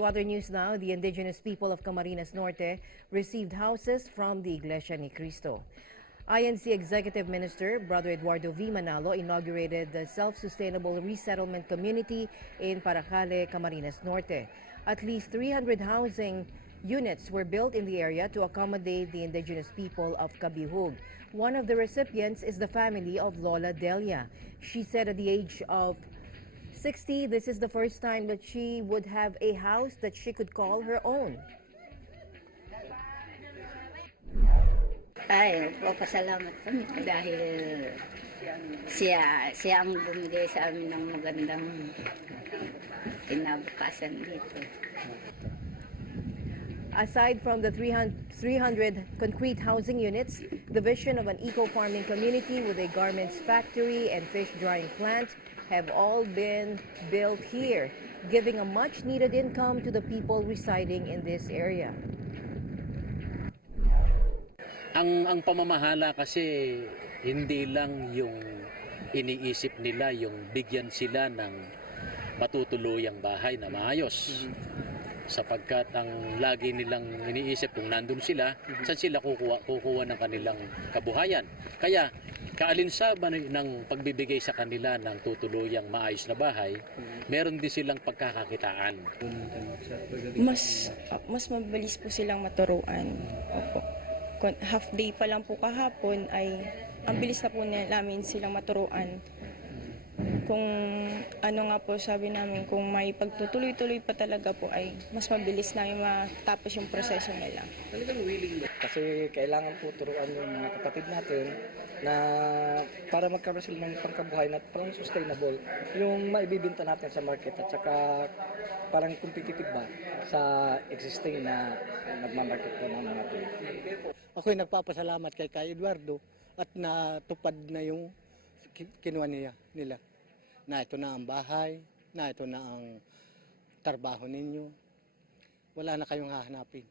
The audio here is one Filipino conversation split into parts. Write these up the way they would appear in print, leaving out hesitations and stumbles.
To other news now, the indigenous people of Camarines Norte received houses from the Iglesia ni Cristo. INC Executive Minister Brother Eduardo V. Manalo inaugurated the self-sustainable resettlement community in Paracale, Camarines Norte. At least 300 housing units were built in the area to accommodate the indigenous people of Kabihug. One of the recipients is the family of Lola Delia. She said at the age of 60, this is the first time that she would have a house that she could call her own. Ay, papasalamat kami dahil siya ang bumigay sa amin ng magandang kinabukasan dito. Aside from the 300 concrete housing units, the vision of an eco-farming community with a garments factory and fish drying plant have all been built here, giving a much-needed income to the people residing in this area. Ang pamamahala kasi hindi lang yung iniisip nila yung bigyan sila ng matutuluyang bahay na maayos. Sapagkat ang lagi nilang iniisip kung nandun sila, saan sila kukuha ng kanilang kabuhayan. Kaya kaalinsaban ng pagbibigay sa kanila ng tutuluyang maayos na bahay, meron din silang pagkakakitaan. Mas mabilis po silang maturuan. Opo. Half day pa lang po kahapon ay ang bilis na po namin silang maturuan. Kung ano nga po sabi namin, kung may pagtutuloy-tuloy pa talaga po ay mas mabilis namin matapos yung proseso nila. Kasi kailangan po turuan yung mga kapatid natin na para magkaroon sila ng pangkabuhay na parang sustainable. Yung maibibinta natin sa market at saka parang competitive ba sa existing na nagmamarket po ng mga tuyo. Ako'y nagpapasalamat kay Eduardo at natupad na yung kinuha nila. Na ito na ang bahay, na ito na ang trabaho ninyo. Wala na kayong hahanapin.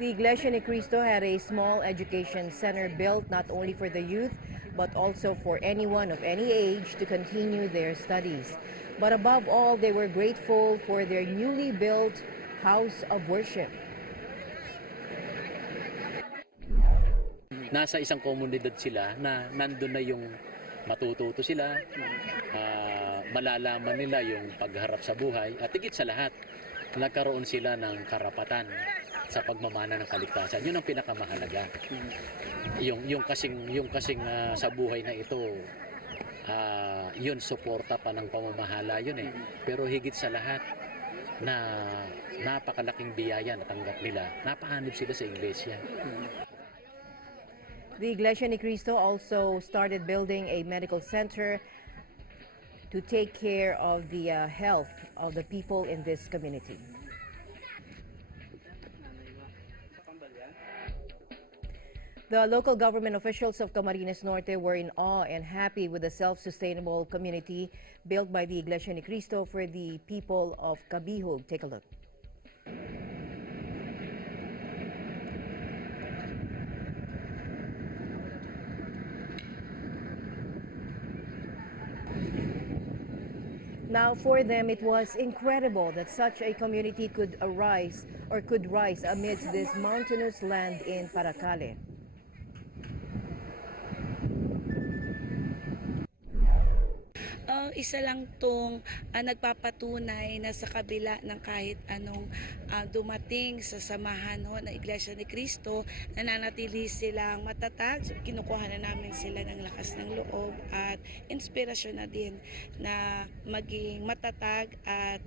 The Iglesia ni Cristo had a small education center built not only for the youth, but also for anyone of any age to continue their studies. But above all, they were grateful for their newly built house of worship. Nasa isang komunidad sila na nandun na yung matututo sila, malalaman nila yung pagharap sa buhay at higit sa lahat, nagkaroon sila ng karapatan sa pagmamana ng kaligtasan. Yun ang pinakamahalaga. Yung kasing sa buhay na ito, yun suporta pa ng pamamahala yun eh. Pero higit sa lahat na napakalaking biyaya na tanggap nila, napahanib sila sa iglesia. The Iglesia ni Cristo also started building a medical center to take care of the health of the people in this community. The local government officials of Camarines Norte were in awe and happy with the self-sustainable community built by the Iglesia ni Cristo for the people of Kabihug. Take a look. Now, for them, it was incredible that such a community could rise amidst this mountainous land in Paracale. Isa lang tong nagpapatunay na sa kabila ng kahit anong dumating sa samahan ng Iglesia ni Cristo, nananatili silang matatag. So, kinukuha na namin sila ng lakas ng loob at inspirasyon na din na maging matatag at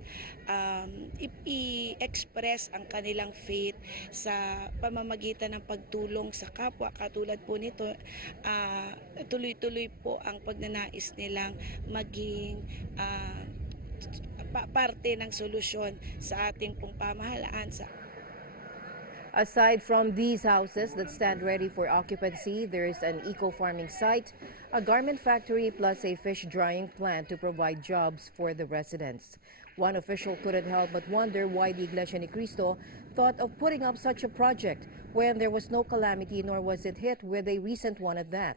i-express ang kanilang faith sa pamamagitan ng pagtulong sa kapwa. Katulad po nito, tuloy-tuloy po ang pagnanais nilang maging parte ng solusyon sa ating pong pamahalaan. Aside from these houses that stand ready for occupancy, there is an eco-farming site, a garment factory, plus a fish drying plant to provide jobs for the residents. One official couldn't help but wonder why the Iglesia ni Cristo thought of putting up such a project when there was no calamity, nor was it hit with a recent one at that.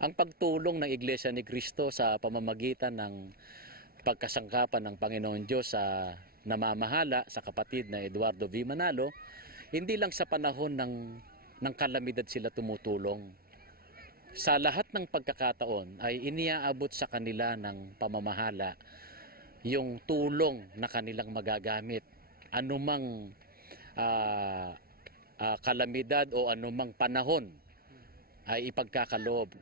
Ang pagtulong ng Iglesia ni Cristo sa pamamagitan ng pagkasangkapan ng Panginoon Diyos sa namamahala sa kapatid na Eduardo V. Manalo, hindi lang sa panahon ng kalamidad sila tumutulong. Sa lahat ng pagkakataon ay iniaabot sa kanila ng pamamahala yung tulong na kanilang magagamit. Anumang kalamidad o anumang panahon ay ipagkakaloob.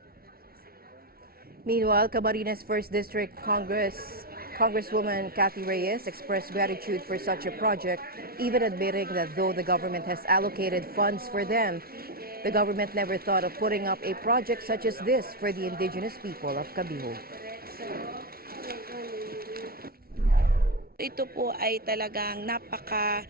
Meanwhile, Camarines 1st District Congresswoman Cathy Reyes expressed gratitude for such a project, even admitting that though the government has allocated funds for them, the government never thought of putting up a project such as this for the indigenous people of Cabihog. Ito po ay talagang napaka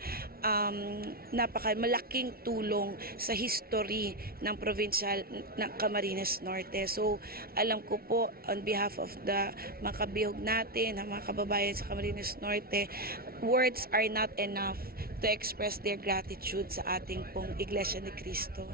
malaking tulong sa history ng provincial ng Camarines Norte. So alam ko po on behalf of the mga kabihog natin, ang mga kababayan sa Camarines Norte, words are not enough to express their gratitude sa ating pong Iglesia ni Cristo.